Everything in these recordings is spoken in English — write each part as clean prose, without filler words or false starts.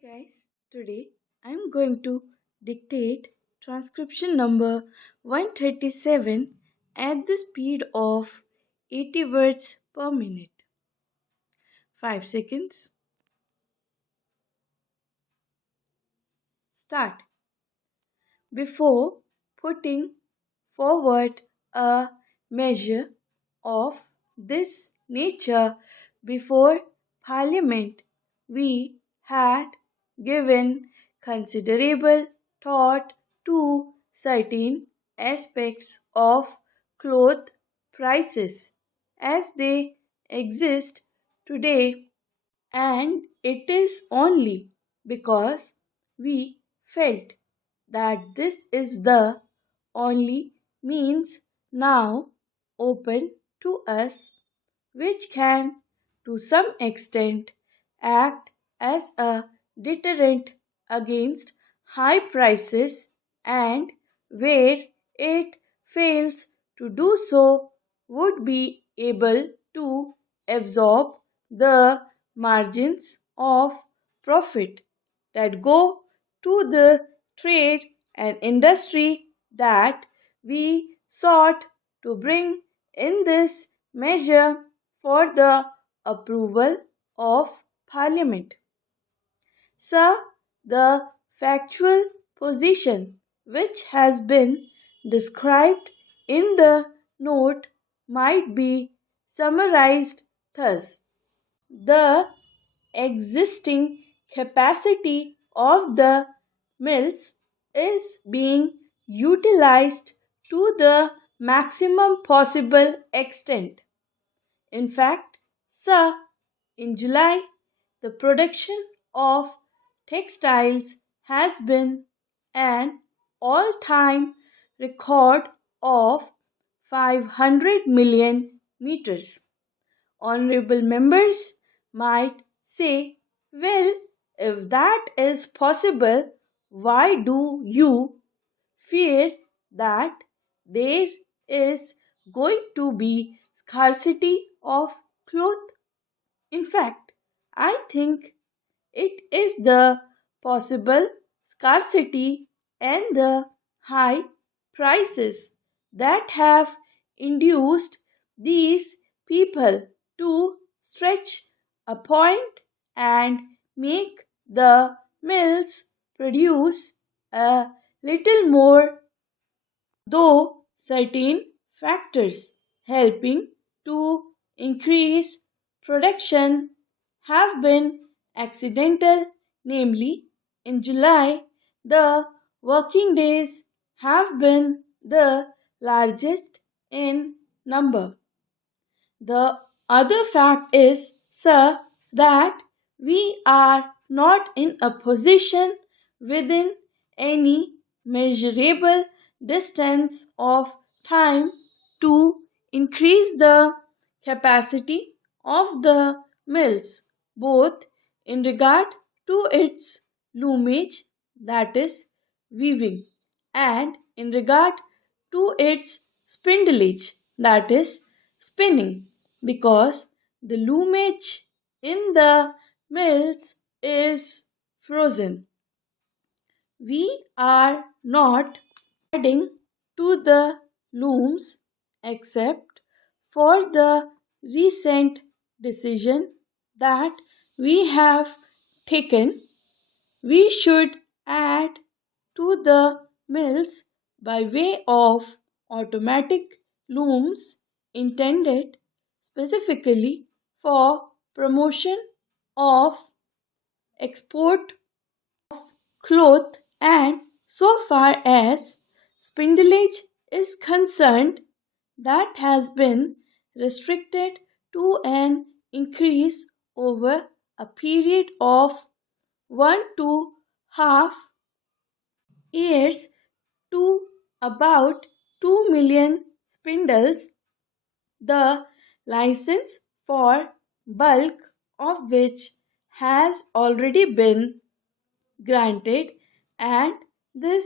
Hey guys, today I'm going to dictate transcription number 137 at the speed of 80 words per minute. 5 seconds. Start. Before putting forward a measure of this nature before Parliament, we had given considerable thought to certain aspects of cloth prices as they exist today, and it is only because we felt that this is the only means now open to us which can, to some extent, act as a deterrent against high prices, and where it fails to do so, would be able to absorb the margins of profit that go to the trade and industry that we sought to bring in this measure for the approval of Parliament. Sir, the factual position which has been described in the note might be summarized thus. The existing capacity of the mills is being utilized to the maximum possible extent. In fact, sir, in July, the production of textiles has been an all time record of 500 million meters. Honorable members might say, well, if that is possible, why do you fear that there is going to be scarcity of cloth? In fact, I think it is the possible scarcity and the high prices that have induced these people to stretch a point and make the mills produce a little more, though certain factors helping to increase production have been accidental, namely, in July, the working days have been the largest in number. The other fact is, sir, that we are not in a position within any measurable distance of time to increase the capacity of the mills, both in regard to its loomage, that is, weaving, and in regard to its spindleage, that is, spinning, because the loomage in the mills is frozen. We are not adding to the looms except for the recent decision that we have taken. We should add to the mills by way of automatic looms intended specifically for promotion of export cloth, and so far as spindleage is concerned, that has been restricted to an increase over a period of 1.5 years to about 2 million spindles, the license for bulk of which has already been granted, and this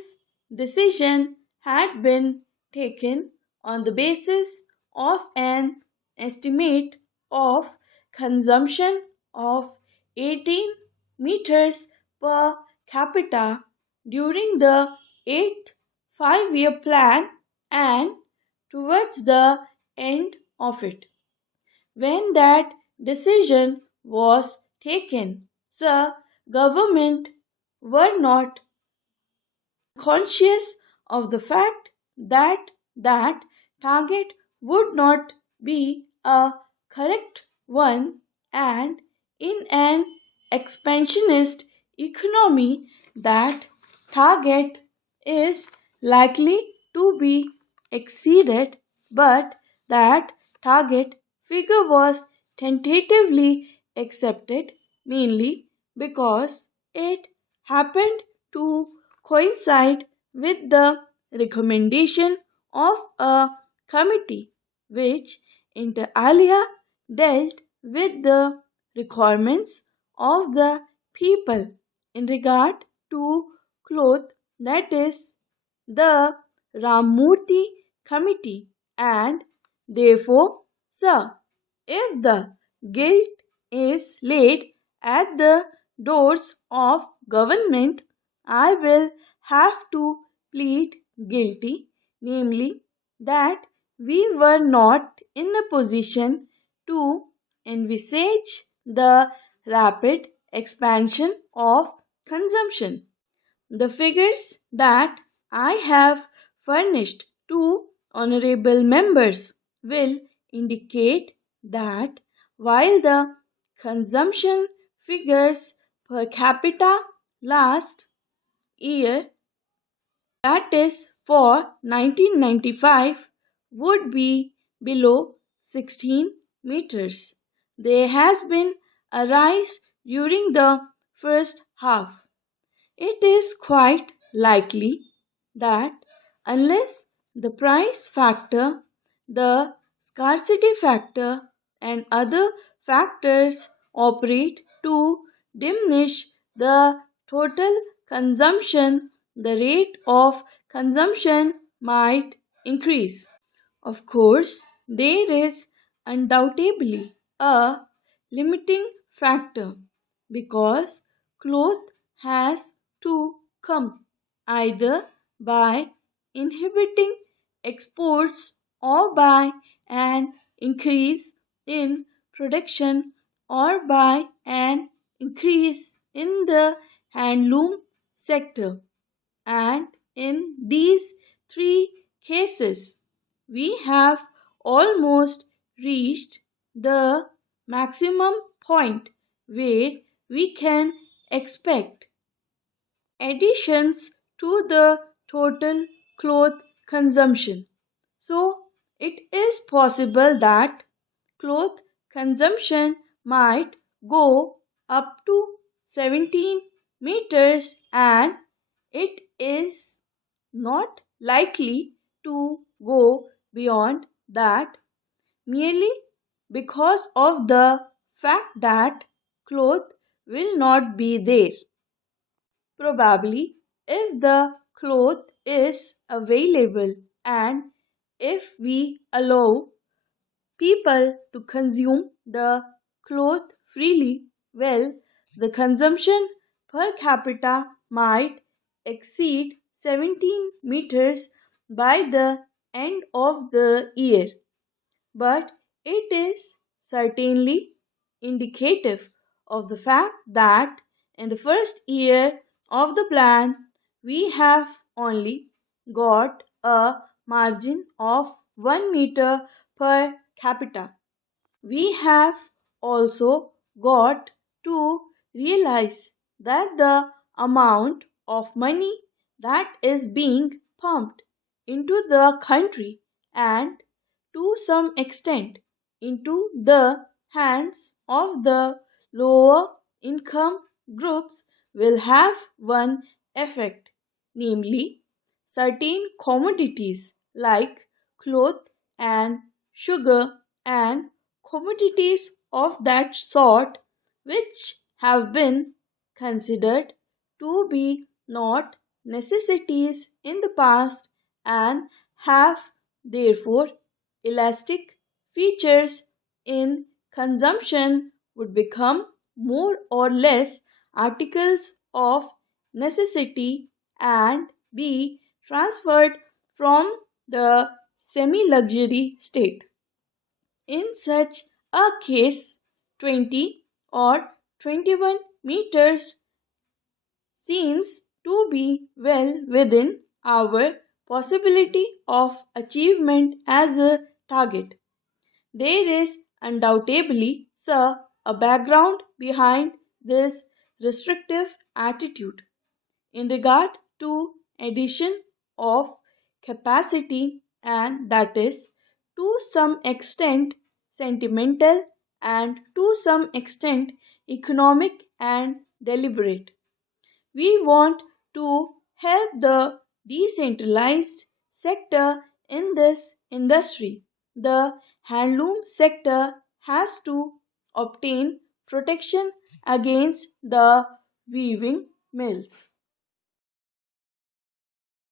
decision had been taken on the basis of an estimate of consumption of 18 meters per capita during the 8th 5-year plan and towards the end of it. When that decision was taken, the government were not conscious of the fact that that target would not be a correct one, and in an expansionist economy that target is likely to be exceeded, but that target figure was tentatively accepted mainly because it happened to coincide with the recommendation of a committee which inter alia dealt with the requirements of the people in regard to cloth, that is the Ramurthy committee, and therefore, sir, if the guilt is laid at the doors of government, I will have to plead guilty, namely that we were not in a position to envisage the rapid expansion of consumption. The figures that I have furnished to honorable members will indicate that while the consumption figures per capita last year, that is for 1995, would be below 16 meters, there has been a rise during the first half. It is quite likely that unless the price factor, the scarcity factor, and other factors operate to diminish the total consumption, the rate of consumption might increase. Of course, there is undoubtedly a limiting factor because cloth has to come either by inhibiting exports or by an increase in production or by an increase in the handloom sector. And in these three cases, we have almost reached the maximum point where we can expect additions to the total cloth consumption. So, it is possible that cloth consumption might go up to 17 meters, and it is not likely to go beyond that merely because of the fact that cloth will not be there. Probably, if the cloth is available and if we allow people to consume the cloth freely, well, the consumption per capita might exceed 17 meters by the end of the year. But it is certainly indicative of the fact that in the first year of the plan, we have only got a margin of 1 meter per capita. We have also got to realize that the amount of money that is being pumped into the country and to some extent into the hands of the lower income groups will have one effect, namely, certain commodities like cloth and sugar and commodities of that sort which have been considered to be not necessities in the past and have therefore elastic features in consumption would become more or less articles of necessity and be transferred from the semi luxury state. In such a case, 20 or 21 meters seems to be well within our possibility of achievement as a target. There is undoubtedly, sir, a background behind this restrictive attitude in regard to addition of capacity, and that is to some extent sentimental and to some extent economic and deliberate. We want to help the decentralized sector in this industry. The handloom sector has to obtain protection against the weaving mills.